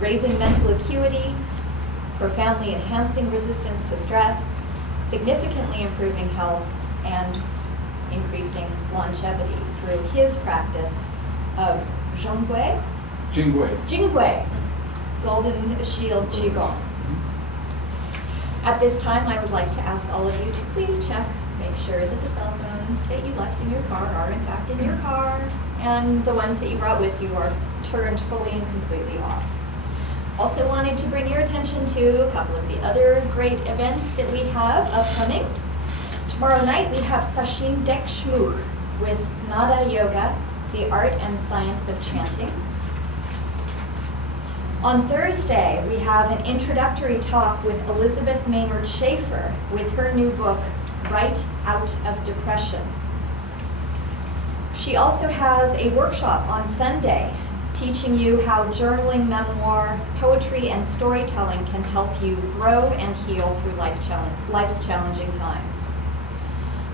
raising mental acuity, profoundly enhancing resistance to stress, significantly improving health, and increasing longevity through his practice of Jingui, Golden Shield Qigong. At this time, I would like to ask all of you to please check, make sure that the cell phones that you left in your car are in fact in your car, and the ones that you brought with you are turned fully and completely off. Also wanted to bring your attention to a couple of the other great events that we have upcoming. Tomorrow night we have Sashin Dek Shmuch with Nada Yoga, the art and science of chanting. On Thursday, we have an introductory talk with Elizabeth Maynard Schaefer with her new book, Right Out of Depression. She also has a workshop on Sunday teaching you how journaling, memoir, poetry, and storytelling can help you grow and heal through life's challenging times.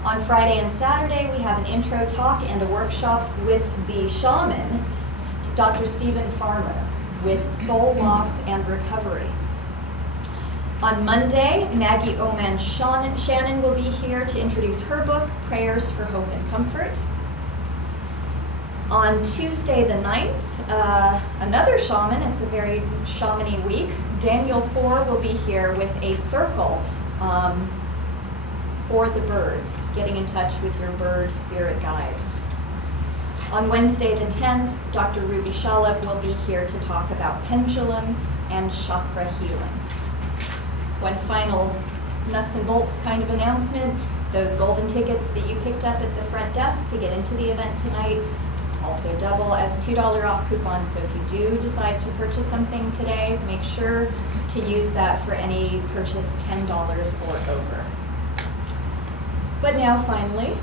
On Friday and Saturday, we have an intro talk and a workshop with the shaman, Dr. Stephen Farmer, with soul loss and recovery. On Monday, Maggie Oman Shannon will be here to introduce her book, Prayers for Hope and Comfort. On Tuesday the 9th, another shaman, it's a very shamany week, Daniel Four will be here with a circle for the birds, getting in touch with your bird spirit guides. On Wednesday the 10th, Dr. Ruby Shalev will be here to talk about pendulum and chakra healing. One final nuts and bolts kind of announcement, those golden tickets that you picked up at the front desk to get into the event tonight also double as $2 off coupons, so if you do decide to purchase something today, make sure to use that for any purchase $10 or over. But now finally,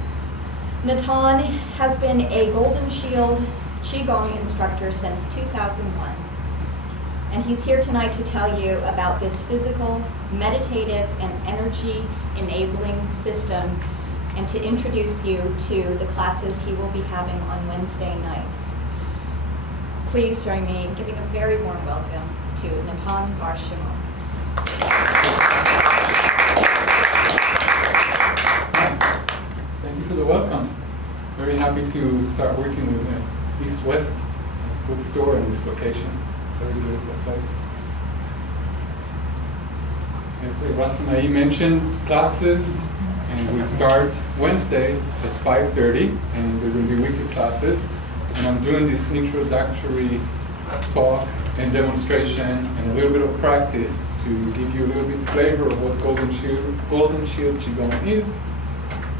Natan has been a Golden Shield Qigong instructor since 2001. And he's here tonight to tell you about this physical, meditative, and energy-enabling system, and to introduce you to the classes he will be having on Wednesday nights. Please join me in giving a very warm welcome to Natan Bar-Shimon. Thank you for the welcome. Very happy to start working with East West bookstore in this location. Very beautiful place. As Rasanai mentioned, classes, and we start Wednesday at 5:30, and there will be weekly classes. And I'm doing this introductory talk and demonstration and a little bit of practice to give you a little bit flavor of what Golden Shield Qigong is.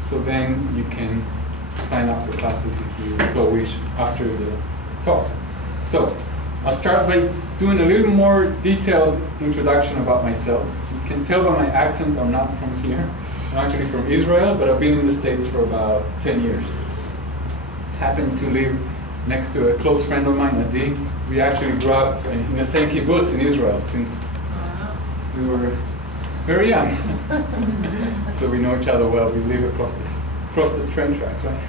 So then you can sign up for classes if you so wish after the talk. So I'll start by doing a little more detailed introduction about myself. You can tell by my accent I'm not from here. I'm actually from Israel, but I've been in the States for about 10 years. Happened to live next to a close friend of mine, Adi. We actually grew up in the same kibbutz in Israel since we were very young. So we know each other well. We live across the train tracks, right?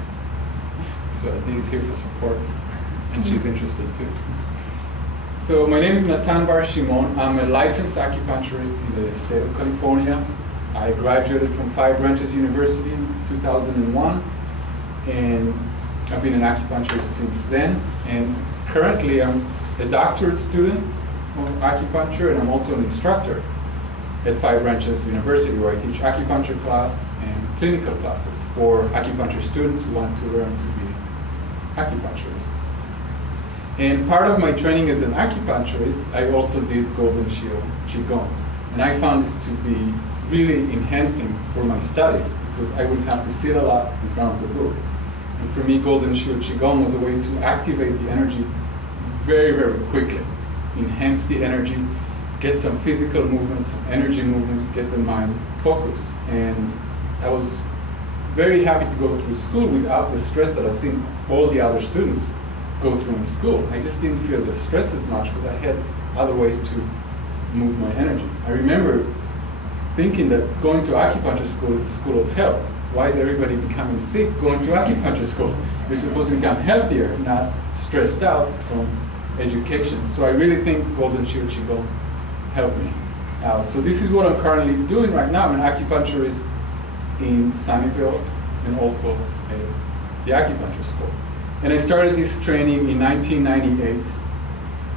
So Adi is here for support, and she's interested too. So my name is Natan Bar-Shimon. I'm a licensed acupuncturist in the state of California. I graduated from Five Branches University in 2001, and I've been an acupuncturist since then. And currently I'm a doctorate student of acupuncture, and I'm also an instructor at Five Branches University, where I teach acupuncture class and clinical classes for acupuncture students who want to learn to be acupuncturists. And part of my training as an acupuncturist, I also did Golden Shield Qigong. And I found this to be really enhancing for my studies, because I would have to sit a lot in front of the book. And for me, Golden Shield Qigong was a way to activate the energy very, very quickly, enhance the energy, get some physical movement, some energy movement, get the mind focused. And I was very happy to go through school without the stress that I've seen all the other students go through in school. I just didn't feel the stress as much because I had other ways to move my energy. I remember thinking that going to acupuncture school is a school of health. Why is everybody becoming sick going to acupuncture school? You're supposed to become healthier, not stressed out from education. So I really think Golden Shield Qigong helped me out. So this is what I'm currently doing right now. I'm an acupuncturist in Sunnyvale and also at the acupuncture school. And I started this training in 1998,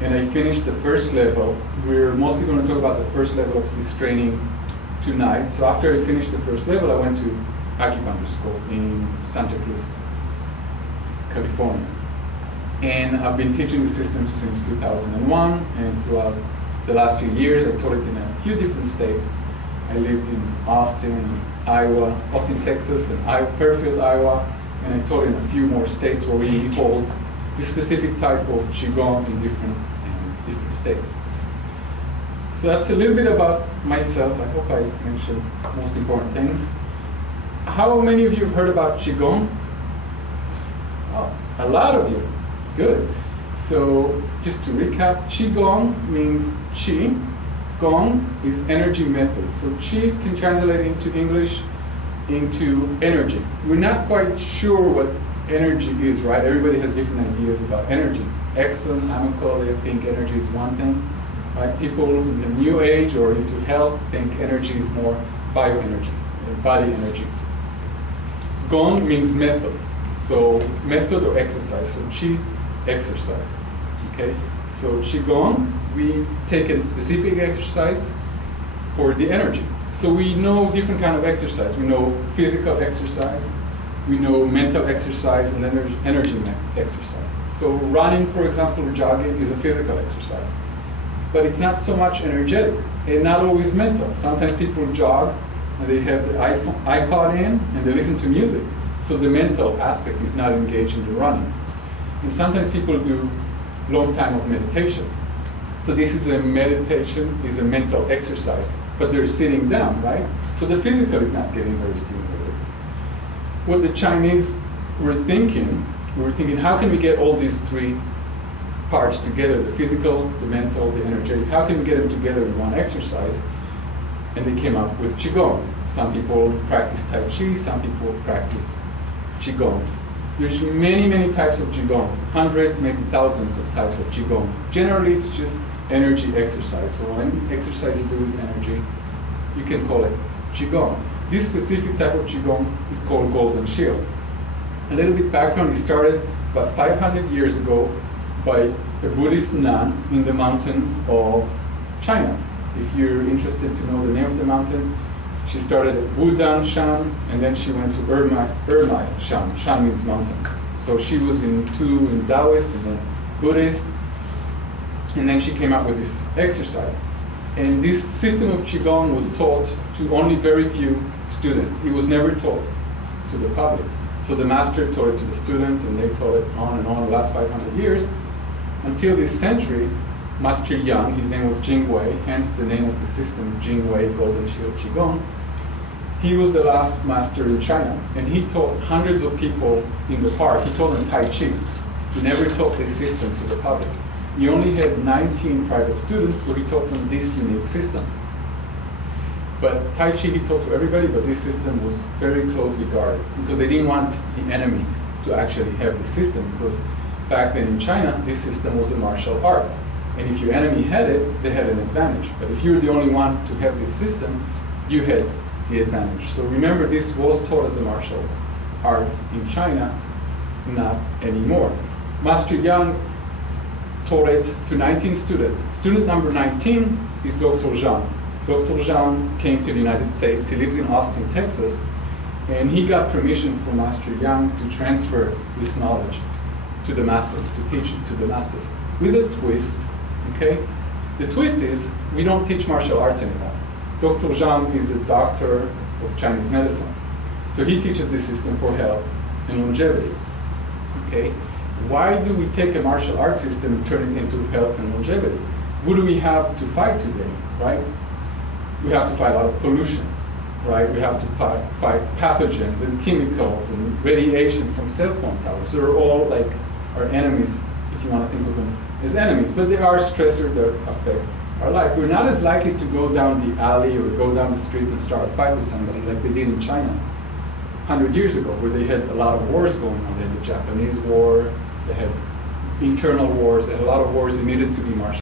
and I finished the first level. We're mostly going to talk about the first level of this training tonight. So after I finished the first level, I went to acupuncture school in Santa Cruz, California. And I've been teaching the system since 2001, and throughout the last few years, I taught it in a few different states. I lived in Austin, Iowa, Austin, Texas, and Fairfield, Iowa, and I taught in a few more states where we hold this specific type of Qigong in different states. So that's a little bit about myself. I hope I mentioned most important things. How many of you have heard about Qigong? Oh, a lot of you. Good. So just to recap, Qigong means Qi. Gong is energy method. So Qi can translate into English into energy. We're not quite sure what energy is, right? Everybody has different ideas about energy. Exxon, Amical, they think energy is one thing. Right? People in the new age or into health think energy is more bioenergy, body energy. Gong means method. So method or exercise. So Qi, exercise. Okay? So Qigong, we take a specific exercise for the energy. So we know different kind of exercise. We know physical exercise, we know mental exercise, and energy exercise. So running, for example, or jogging is a physical exercise. But it's not so much energetic and not always mental. Sometimes people jog and they have the iPod in and they listen to music. So the mental aspect is not engaged in the running. And sometimes people do long time of meditation. So this is a meditation, is a mental exercise, but they're sitting down, right? So the physical is not getting very stimulated. What the Chinese were thinking, how can we get all these three parts together, the physical, the mental, the energetic, how can we get them together in one exercise? And they came up with Qigong. Some people practice Tai Chi, some people practice Qigong. There's many, many types of Qigong, hundreds, maybe thousands of types of Qigong. Generally, it's just energy exercise. So any exercise you do with energy, you can call it Qigong. This specific type of Qigong is called Golden Shield. A little bit background, it started about 500 years ago by a Buddhist nun in the mountains of China. If you're interested to know the name of the mountain, she started at Wudan Shan, and then she went to Ermai Shan. Shan means mountain. So she was in Taoist and then Buddhist, and then she came up with this exercise. And this system of Qigong was taught to only very few students. It was never taught to the public. So the master taught it to the students, and they taught it on and on the last 500 years, until this century, Master Yang, his name was Jing Wei, hence the name of the system, Jing Wei Golden Shield Qigong. He was the last master in China, and he taught hundreds of people in the park. He taught them Tai Chi. He never taught this system to the public. He only had 19 private students where he taught them this unique system. But Tai Chi he taught to everybody, but this system was very closely guarded because they didn't want the enemy to actually have the system, because back then in China, this system was a martial arts. And if your enemy had it, they had an advantage. But if you're the only one to have this system, you had the advantage. So remember, this was taught as a martial art in China, not anymore. Master Yang taught it to 19 students. Student number 19 is Dr. Zhang. Dr. Zhang came to the United States. He lives in Austin, Texas. And he got permission from Master Yang to transfer this knowledge to the masses, to teach it to the masses. With a twist, okay? The twist is, we don't teach martial arts anymore. Dr. Zhang is a doctor of Chinese medicine. So he teaches this system for health and longevity, okay? Why do we take a martial arts system and turn it into health and longevity? What do we have to fight today, right? We have to fight a lot of pollution, right? We have to fight pathogens and chemicals and radiation from cell phone towers. They're all like our enemies, if you want to think of them as enemies, but they are stressors that affects our life. We're not as likely to go down the alley or go down the street and start a fight with somebody like they did in China 100 years ago, where they had a lot of wars going on. They had the Japanese War, they had internal wars, and a lot of wars that needed to be marshaled.